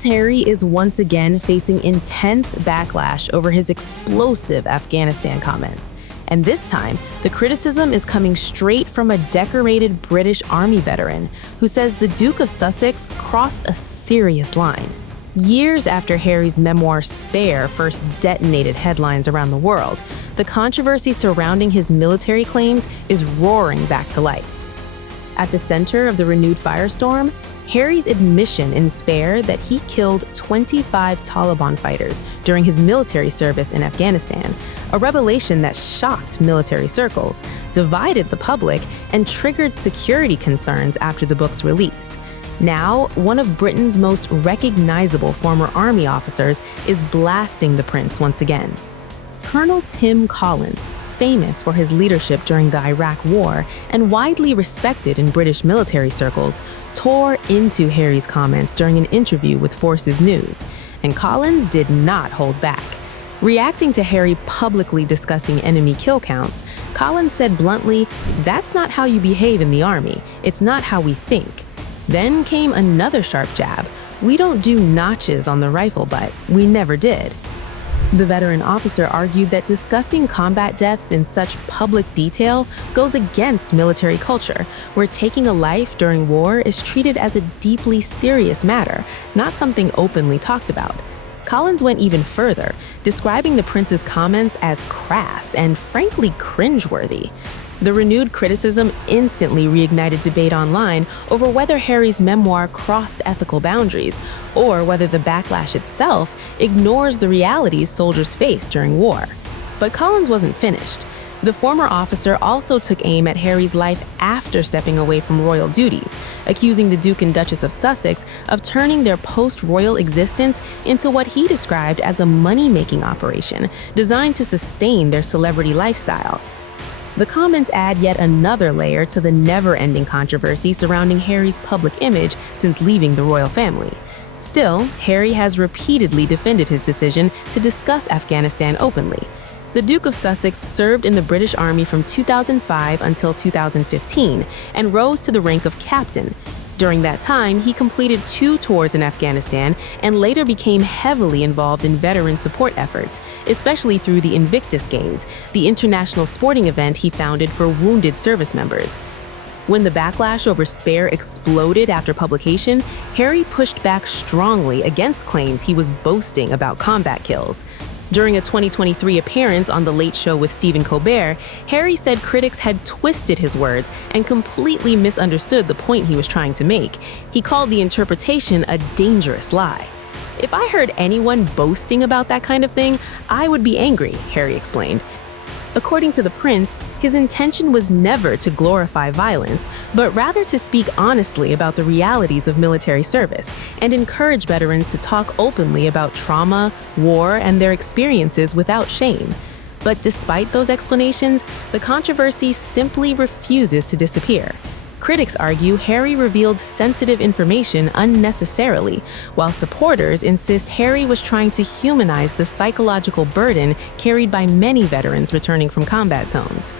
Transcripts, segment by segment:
Prince Harry is once again facing intense backlash over his explosive Afghanistan comments. And this time, the criticism is coming straight from a decorated British Army veteran who says the Duke of Sussex crossed a serious line. Years after Harry's memoir Spare first detonated headlines around the world, the controversy surrounding his military claims is roaring back to life. At the center of the renewed firestorm, Harry's admission in Spare that he killed 25 Taliban fighters during his military service in Afghanistan, a revelation that shocked military circles, divided the public, and triggered security concerns after the book's release. Now, one of Britain's most recognizable former army officers is blasting the prince once again. Colonel Tim Collins, famous for his leadership during the Iraq War and widely respected in British military circles, tore into Harry's comments during an interview with Forces News, and Collins did not hold back. Reacting to Harry publicly discussing enemy kill counts, Collins said bluntly, "That's not how you behave in the army. It's not how we think." Then came another sharp jab. "We don't do notches on the rifle butt. We never did." The veteran officer argued that discussing combat deaths in such public detail goes against military culture, where taking a life during war is treated as a deeply serious matter, not something openly talked about. Collins went even further, describing the prince's comments as crass and frankly cringeworthy. The renewed criticism instantly reignited debate online over whether Harry's memoir crossed ethical boundaries, or whether the backlash itself ignores the realities soldiers face during war. But Collins wasn't finished. The former officer also took aim at Harry's life after stepping away from royal duties, accusing the Duke and Duchess of Sussex of turning their post-royal existence into what he described as a money-making operation designed to sustain their celebrity lifestyle. The comments add yet another layer to the never-ending controversy surrounding Harry's public image since leaving the royal family. Still, Harry has repeatedly defended his decision to discuss Afghanistan openly. The Duke of Sussex served in the British Army from 2005 until 2015 and rose to the rank of captain. During that time, he completed 2 tours in Afghanistan and later became heavily involved in veteran support efforts, especially through the Invictus Games, the international sporting event he founded for wounded service members. When the backlash over Spare exploded after publication, Harry pushed back strongly against claims he was boasting about combat kills. During a 2023 appearance on The Late Show with Stephen Colbert, Harry said critics had twisted his words and completely misunderstood the point he was trying to make. He called the interpretation a dangerous lie. "If I heard anyone boasting about that kind of thing, I would be angry," Harry explained. According to the prince, his intention was never to glorify violence, but rather to speak honestly about the realities of military service and encourage veterans to talk openly about trauma, war, and their experiences without shame. But despite those explanations, the controversy simply refuses to disappear. Critics argue Harry revealed sensitive information unnecessarily, while supporters insist Harry was trying to humanize the psychological burden carried by many veterans returning from combat zones.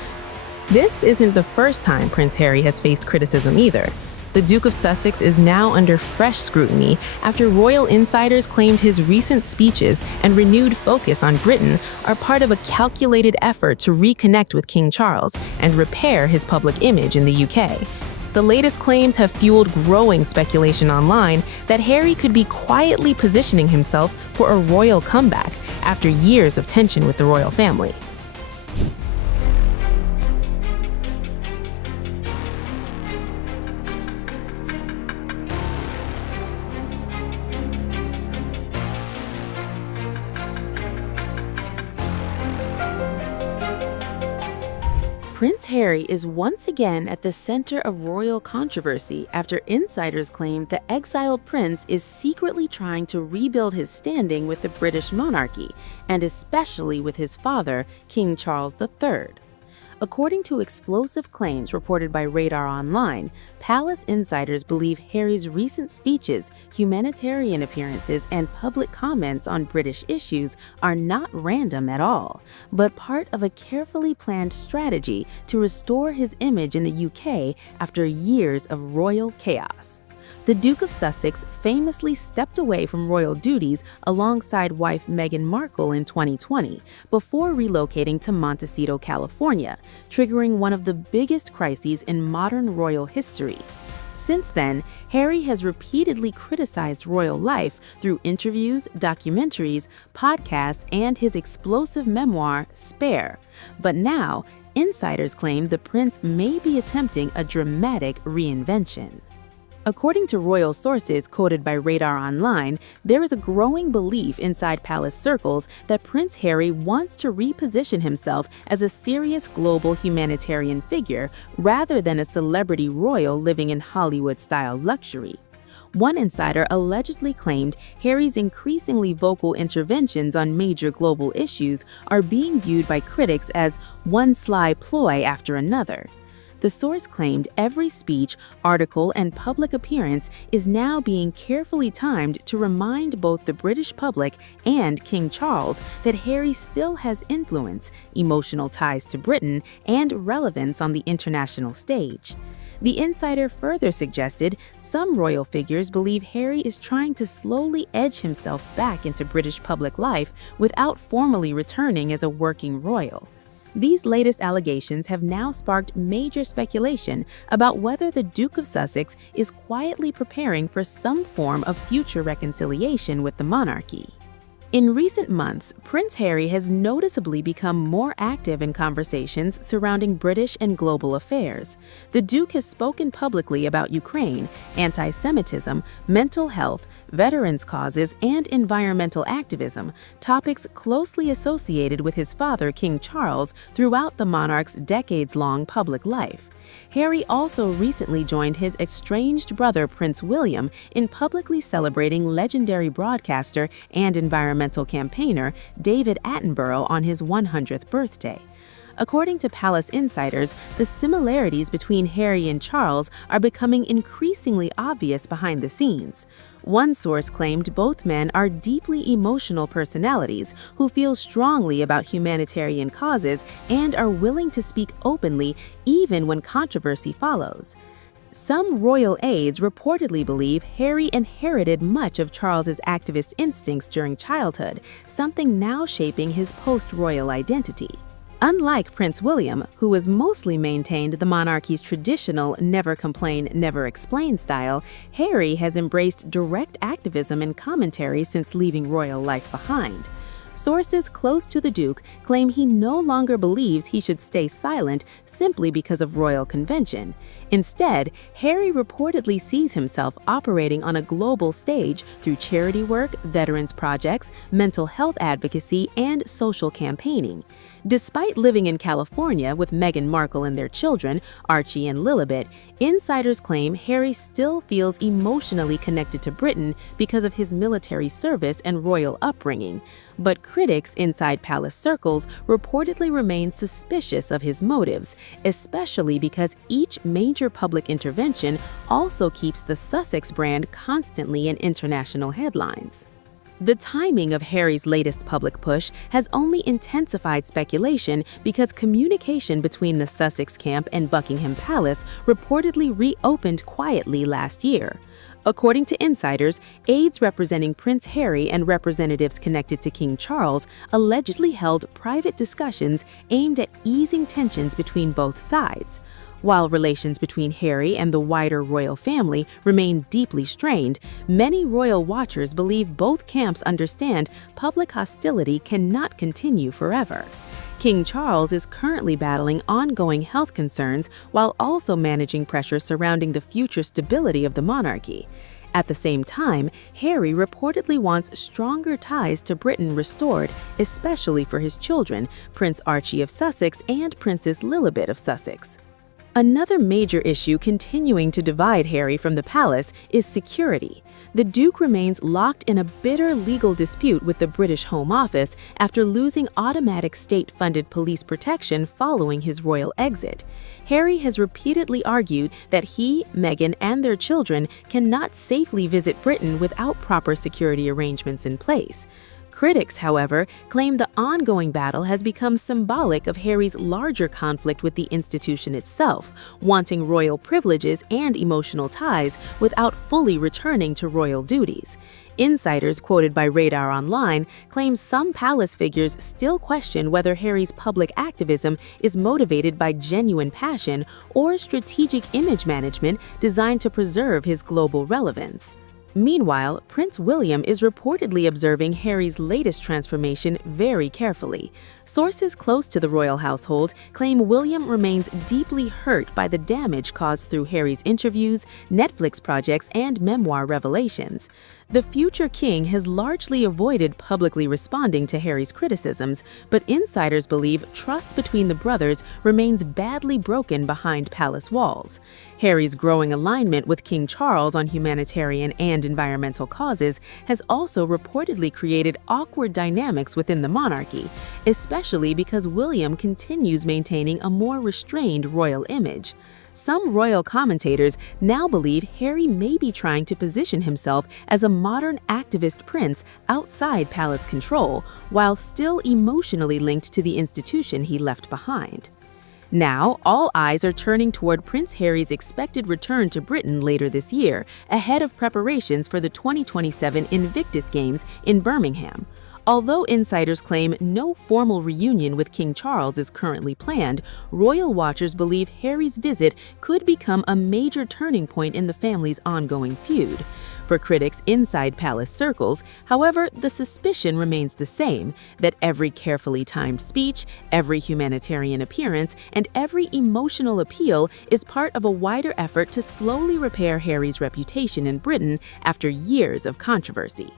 This isn't the first time Prince Harry has faced criticism either. The Duke of Sussex is now under fresh scrutiny after royal insiders claimed his recent speeches and renewed focus on Britain are part of a calculated effort to reconnect with King Charles and repair his public image in the UK. The latest claims have fueled growing speculation online that Harry could be quietly positioning himself for a royal comeback after years of tension with the royal family. Prince Harry is once again at the center of royal controversy after insiders claim the exiled prince is secretly trying to rebuild his standing with the British monarchy, and especially with his father, King Charles III. According to explosive claims reported by Radar Online, palace insiders believe Harry's recent speeches, humanitarian appearances, and public comments on British issues are not random at all, but part of a carefully planned strategy to restore his image in the UK after years of royal chaos. The Duke of Sussex famously stepped away from royal duties alongside wife Meghan Markle in 2020 before relocating to Montecito, California, triggering one of the biggest crises in modern royal history. Since then, Harry has repeatedly criticized royal life through interviews, documentaries, podcasts, and his explosive memoir, Spare. But now, insiders claim the prince may be attempting a dramatic reinvention. According to royal sources quoted by Radar Online, there is a growing belief inside palace circles that Prince Harry wants to reposition himself as a serious global humanitarian figure rather than a celebrity royal living in Hollywood-style luxury. One insider allegedly claimed Harry's increasingly vocal interventions on major global issues are being viewed by critics as one sly ploy after another. The source claimed every speech, article, and public appearance is now being carefully timed to remind both the British public and King Charles that Harry still has influence, emotional ties to Britain, and relevance on the international stage. The insider further suggested some royal figures believe Harry is trying to slowly edge himself back into British public life without formally returning as a working royal. These latest allegations have now sparked major speculation about whether the Duke of Sussex is quietly preparing for some form of future reconciliation with the monarchy. In recent months, Prince Harry has noticeably become more active in conversations surrounding British and global affairs. The Duke has spoken publicly about Ukraine, anti-Semitism, mental health, veterans' causes, and environmental activism, topics closely associated with his father, King Charles, throughout the monarch's decades-long public life. Harry also recently joined his estranged brother Prince William in publicly celebrating legendary broadcaster and environmental campaigner David Attenborough on his 100th birthday. According to palace insiders, the similarities between Harry and Charles are becoming increasingly obvious behind the scenes. One source claimed both men are deeply emotional personalities who feel strongly about humanitarian causes and are willing to speak openly even when controversy follows. Some royal aides reportedly believe Harry inherited much of Charles's activist instincts during childhood, something now shaping his post-royal identity. Unlike Prince William, who has mostly maintained the monarchy's traditional never complain, never explain style, Harry has embraced direct activism and commentary since leaving royal life behind. Sources close to the Duke claim he no longer believes he should stay silent simply because of royal convention. Instead, Harry reportedly sees himself operating on a global stage through charity work, veterans projects, mental health advocacy, and social campaigning. Despite living in California with Meghan Markle and their children, Archie and Lilibet, insiders claim Harry still feels emotionally connected to Britain because of his military service and royal upbringing. But critics inside palace circles reportedly remain suspicious of his motives, especially because each major public intervention also keeps the Sussex brand constantly in international headlines. The timing of Harry's latest public push has only intensified speculation because communication between the Sussex camp and Buckingham Palace reportedly reopened quietly last year. According to insiders, aides representing Prince Harry and representatives connected to King Charles allegedly held private discussions aimed at easing tensions between both sides. While relations between Harry and the wider royal family remain deeply strained, many royal watchers believe both camps understand public hostility cannot continue forever. King Charles is currently battling ongoing health concerns while also managing pressure surrounding the future stability of the monarchy. At the same time, Harry reportedly wants stronger ties to Britain restored, especially for his children, Prince Archie of Sussex and Princess Lilibet of Sussex. Another major issue continuing to divide Harry from the palace is security. The Duke remains locked in a bitter legal dispute with the British Home Office after losing automatic state-funded police protection following his royal exit. Harry has repeatedly argued that he, Meghan, and their children cannot safely visit Britain without proper security arrangements in place. Critics, however, claim the ongoing battle has become symbolic of Harry's larger conflict with the institution itself, wanting royal privileges and emotional ties without fully returning to royal duties. Insiders quoted by Radar Online claim some palace figures still question whether Harry's public activism is motivated by genuine passion or strategic image management designed to preserve his global relevance. Meanwhile, Prince William is reportedly observing Harry's latest transformation very carefully. Sources close to the royal household claim William remains deeply hurt by the damage caused through Harry's interviews, Netflix projects, and memoir revelations. The future king has largely avoided publicly responding to Harry's criticisms, but insiders believe trust between the brothers remains badly broken behind palace walls. Harry's growing alignment with King Charles on humanitarian and environmental causes has also reportedly created awkward dynamics within the monarchy, especially because William continues maintaining a more restrained royal image. Some royal commentators now believe Harry may be trying to position himself as a modern activist prince outside palace control, while still emotionally linked to the institution he left behind. Now, all eyes are turning toward Prince Harry's expected return to Britain later this year, ahead of preparations for the 2027 Invictus Games in Birmingham. Although insiders claim no formal reunion with King Charles is currently planned, royal watchers believe Harry's visit could become a major turning point in the family's ongoing feud. For critics inside palace circles, however, the suspicion remains the same, that every carefully timed speech, every humanitarian appearance, and every emotional appeal is part of a wider effort to slowly repair Harry's reputation in Britain after years of controversy.